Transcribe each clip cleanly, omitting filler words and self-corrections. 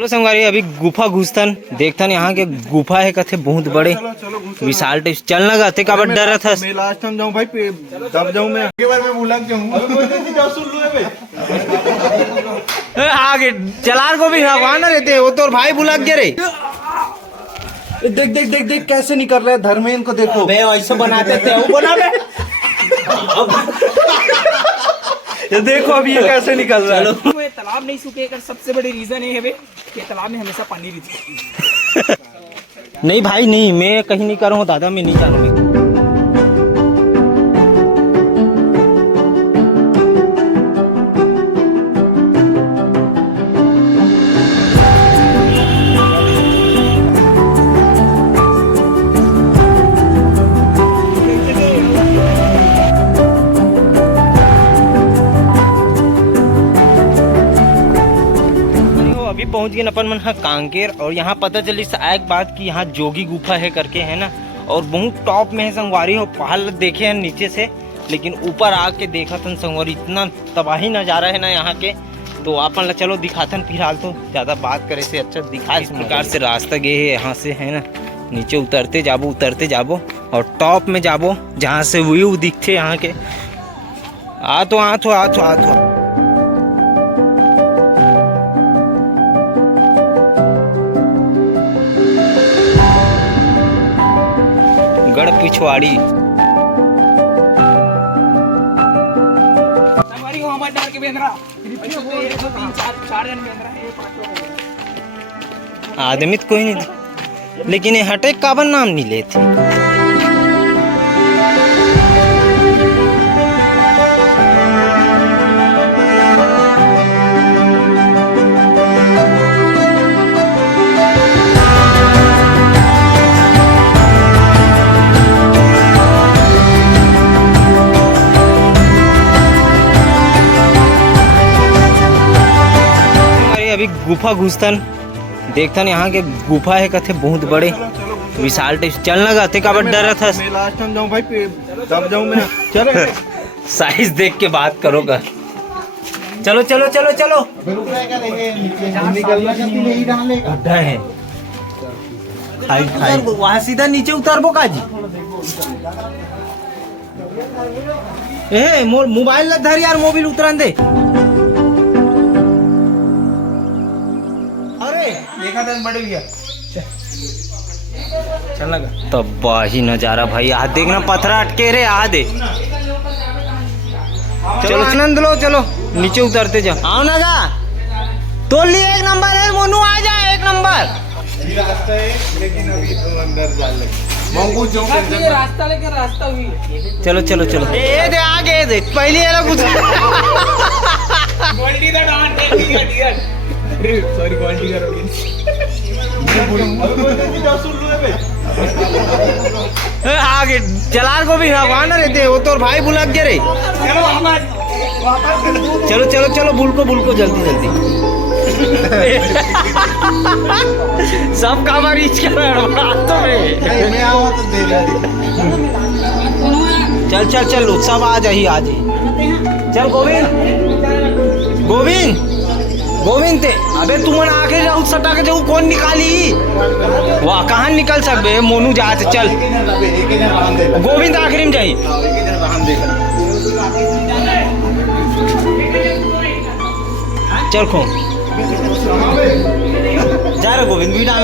चलो संगवारी अभी गुफा घुसतन देखतन यहाँ के गुफा है कथे बहुत बड़े विशाल टेस्ट चल लगा थे का डर था मैं लास्ट टाइम जाऊं भाई दब जाऊं मैं के बार मैं भूलक जाऊं जाओ सुन लो बे आगे चलार को भी भगवान रहते वो तो भाई बुलक गए रे देख देख देख देख कैसे निकल रहा है धर्मेंद्र को देखो बे ऐसे बनाते थे वो बना बे ये देखो अभी ये कैसे निकल रहा है। ये तालाब नहीं सूखे का सबसे बड़ी रीजन ये है कि तालाब में हमेशा पानी रहती है। नहीं भाई नहीं मैं कहीं नहीं कर रहा हूँ दादा मैं नहीं जा रहा हूँ। पहुंच गए अपन मन कांकेर और यहाँ पता चली एक बात कि यहाँ जोगी गुफा है करके है ना और बहुत टॉप में है संगवारी हो पहाड़ देखे हैं नीचे से लेकिन ऊपर आके देखा था संगवारी इतना तबाही नजारा है ना यहाँ के तो अपन चलो दिखाथन फिलहाल तो ज्यादा बात करे से अच्छा दिखा इस प्रकार से रास्ता गए है यहाँ से है ना नीचे उतरते जाबो और टॉप में जाबो जहाँ से व्यू दिखते यहाँ के आ तो गढ़ पिछवाड़ी आदमी तो कोई नहीं लेकिन ये हटे काबन नाम नहीं लेते अभी गुफा घुसतन देखतन यहाँ के गुफा है कथे बहुत बड़े विशाल टेस्ट चल लगा थे का डर था मैं लास्ट टाइम जाऊं भाई दब जाऊं मैं चलो साइज देख के बात करोगा चलो गड्ढा है वहाँ सीधा नीचे उतरबो काजी ए मोबाइल धर यार मोबाइल उतरन दे देखा था बड़े भैया चल लगा तबाही नजारा भाई आ देखना पत्थर अटके रे आ दे चलो आनंद लो चलो नीचे उतरते जाओ आओ ना जा तो लिए एक नंबर है मोनू आ जाए एक नंबर रास्ता है लेकिन अभी तो अंदर जा लगे रास्ता लेकर रास्ता हुई चलो ए दे आगे दे पहले ये कुछ Goldie the don sorry quality करोगे सुन लो बे आगे चलार को भी भगवान रहते वो तो भाई बुलक गए रे चलो बुल को जल्दी सब काम रीच कर रास्तों में चल सब आ जाही चल गोविंद ते अबे तुम आगे जाऊ सटा के जाऊ कौन निकाली वाह कहाँ निकल सकबे मोनू जात चल गोविंद आखिरी में जाई चल खो जा रहे गोविंद भी डाल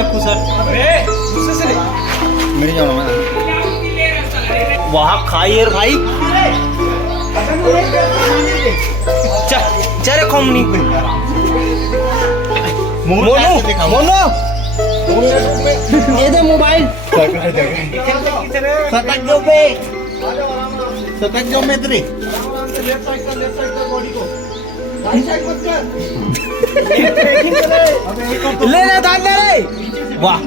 वहाँ खाई भाई चल खोमनी मोनू ये दे मोबाइल सतक जो में तेरे ले धान दे रे वाह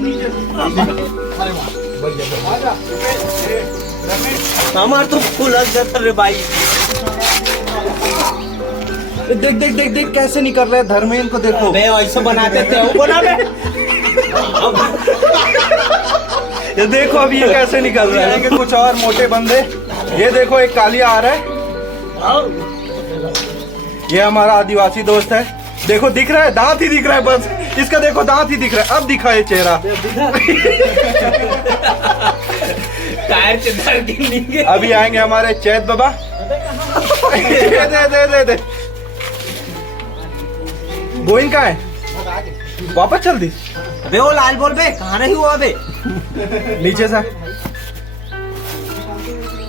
हमार तो फूल जाता रे भाई देख कैसे निकल रहा है धर्मेंद्र को देखो बे ऐसे बनाते थे वो बना बे ये देखो अभी ये कैसे निकल रहा है कि कुछ और मोटे बंदे ये देखो एक कालिया आ रहा है ये हमारा आदिवासी दोस्त है देखो दिख रहा है, दांत ही दिख रहा है बस। इसका देखो दांत ही दिख रहा है, अब दिखा है चेहरा। टायर चंदर के अभी आएंगे हमारे चैत बाबा। दे गोइंग का है, वापस चल दी। अबे वो लाल बॉल पे कहाँ रही हो अबे? नीचे से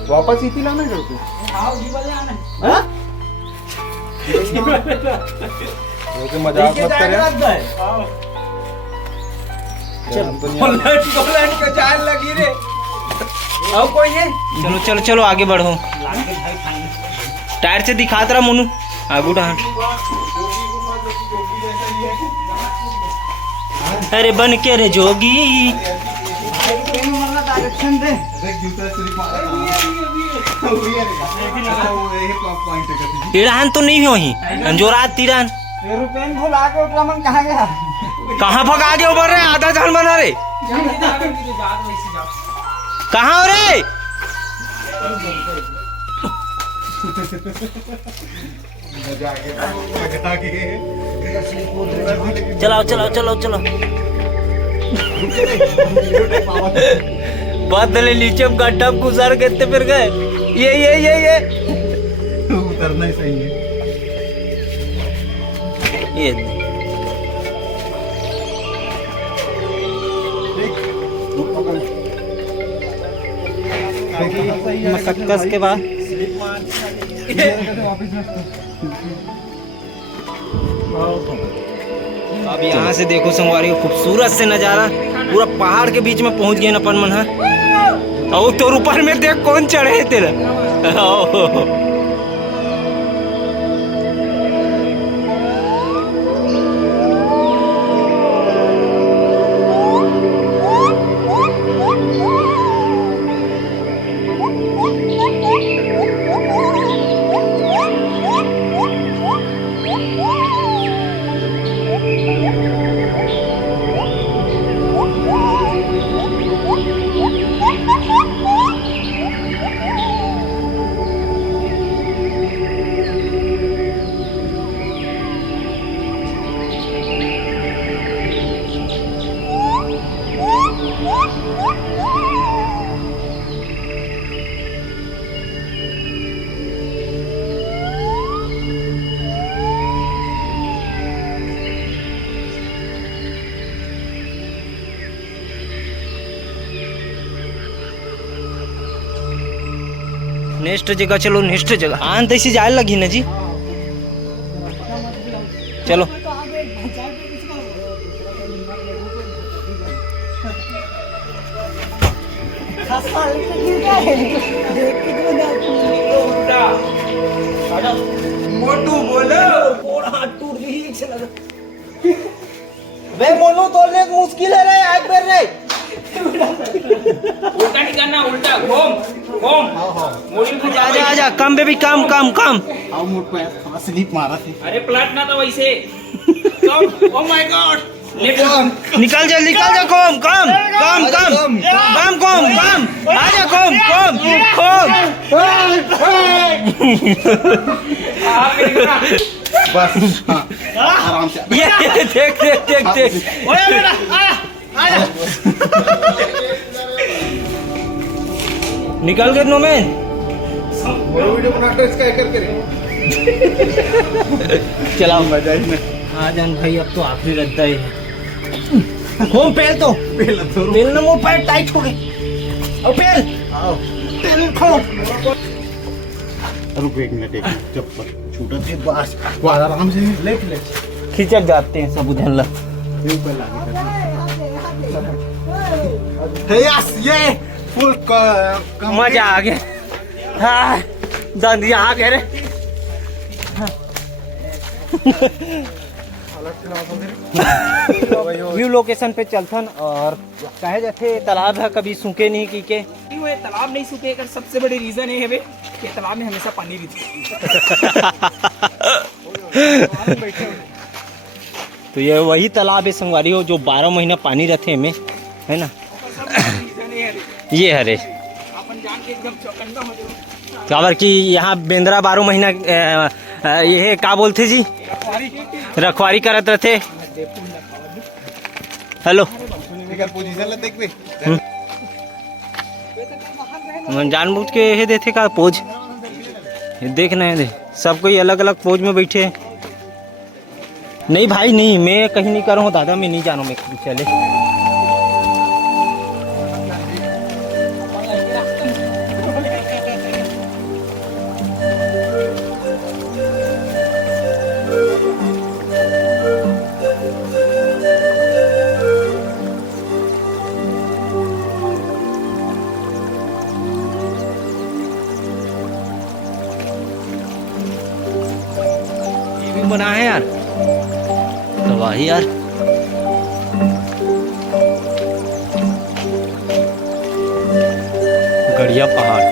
वापस इसी लाना है तू। मजाक मत कर यार। लगी रे। अब कोई है? चलो चलो चलो आगे बढ़ो। टायर से दिखात रहा मोनू आगू डहान। अरे बन के रे जोगी। तिरान तो नहीं हो ही अंजोरात तिरान। कहाँ भगा के उबर रहे? आधा जान बना रे। कहाँ हो रे? चलाओ चलाओ चलाओ चलो। बदले नीचे गड्ढा गुजर के फिर गए। ये उतरना ही सही है। ये मशक्कत के बाद अब यहाँ से देखो संगवारी खूबसूरत से नजारा। पूरा पहाड़ के बीच में पहुंच गए अपन मन। और तो ऊपर में देख कौन चढ़े है तेरा। नेक्स्ट जगह चलो, नेक्स्ट जगह आन तैसी जाए लगी ना जी। चलो मोटू बोलो। हाथ टूट गई। वे मोनू तोड़ने मुश्किल है रे। आग पर रे उल्टा नहीं करना, उल्टा घूम घूम। आजा आजा आजा। कम बेबी कम कम कम। स्लिप मारा थी। अरे पलट ना तो वैसे कम। Oh my God. निकल जा कम कम कम कम कम कम कम। आजा कम कम कम। बस हाँ, आराम से। ये देख देख देख देख। ओए बेटा आया आया। निकल गए नोमेन। वीडियो बनाकर इसका करके चलाओ मजा ही नहीं। आजान भाई अब तो आखिरी रद्दा है। होम पेल तो पेल ना वो पैर टाइट हो गए। और पेल खो। रुक एक मिनट, एक मिनट, चप्पल छूटा थे बस। आराम से लेट खिंचक जाते हैं सब उधर ला। यस ये फुल मजा आ गया। हाँ दंदिया आ गए रे। व्यू लोकेशन पे चलथन और कहे जाते तालाब है कभी सूखे नहीं की के। ये तालाब नहीं सूखे का सबसे बड़ी रीजन ये है कि तालाब में हमेशा पानी रहती है। तो ये वही तालाब है संगवारी हो जो 12 महीना पानी रहते में है ना। ये हरे अपन जान के एकदम चौकन्ना हो जाओ। काबर की यहाँ बेंद्रा 12 महीना ये है का बोलते जी रखवारी करत रहते। हेलो पोजीशन ले देख बे। मन जानबूझ के ये देते का पोज, ये देख नहीं दे, सब कोई अलग अलग पोज में बैठे हैं। नहीं भाई नहीं, मैं कहीं नहीं कर रहा हूँ दादा, मैं नहीं जानू, मैं चले। बना है यार, तबाही यार। गड़िया पहाड़,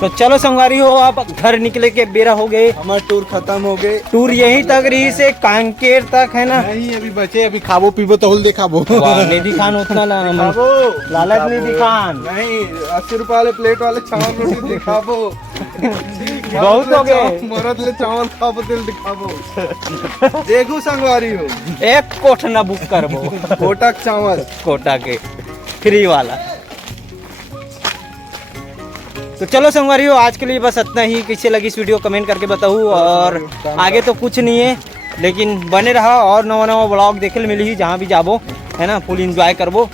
तो चलो संगवारी हो, आप घर निकले के बेरा हो गए। हमारा टूर खत्म हो गए। टूर यहीं तक रही से कांकेर तक है ना। नहीं अभी बचे, अभी खाबो पीबो तो होल दिखाबो। नहीं दिखान उतना लालच नहीं दिखान। नहीं 80 रुपए वाले प्लेट वाले चावल रोटी दिखाबो। बहुत हो गए। मरद ले चावल खाबो दिल दिखाबो। देखो संगवारी हो, एक कोठ ना बुक करबो। कोटक चावल, कोटा के फ्री वाला। तो चलो संगवारी हो, आज के लिए बस इतना ही। कैसे लगी इस वीडियो कमेंट करके बताऊँ। और आगे तो कुछ नहीं है, लेकिन बने रहा और नवा नवा ब्लॉग देखे मिली ही जहाँ भी जाबो है ना, फुल इंजॉय करबो।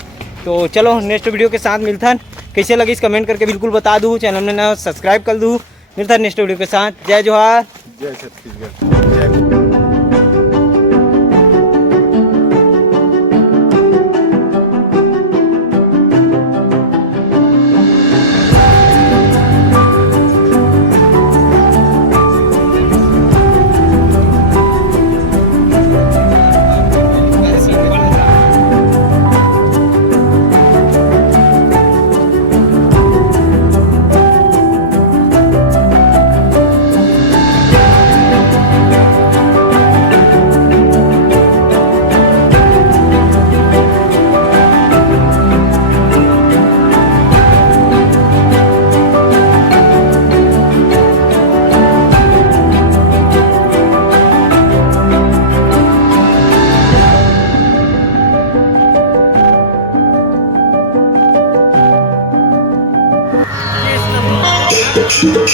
तो चलो नेक्स्ट वीडियो के साथ मिलथन। कैसे लगी इस कमेंट करके बिल्कुल बता दूँ। चैनल में ना सब्सक्राइब कर दूँ। मिलता नेक्स्ट वीडियो के साथ। जय जोहार, जय छत्तीसगढ़। Yes,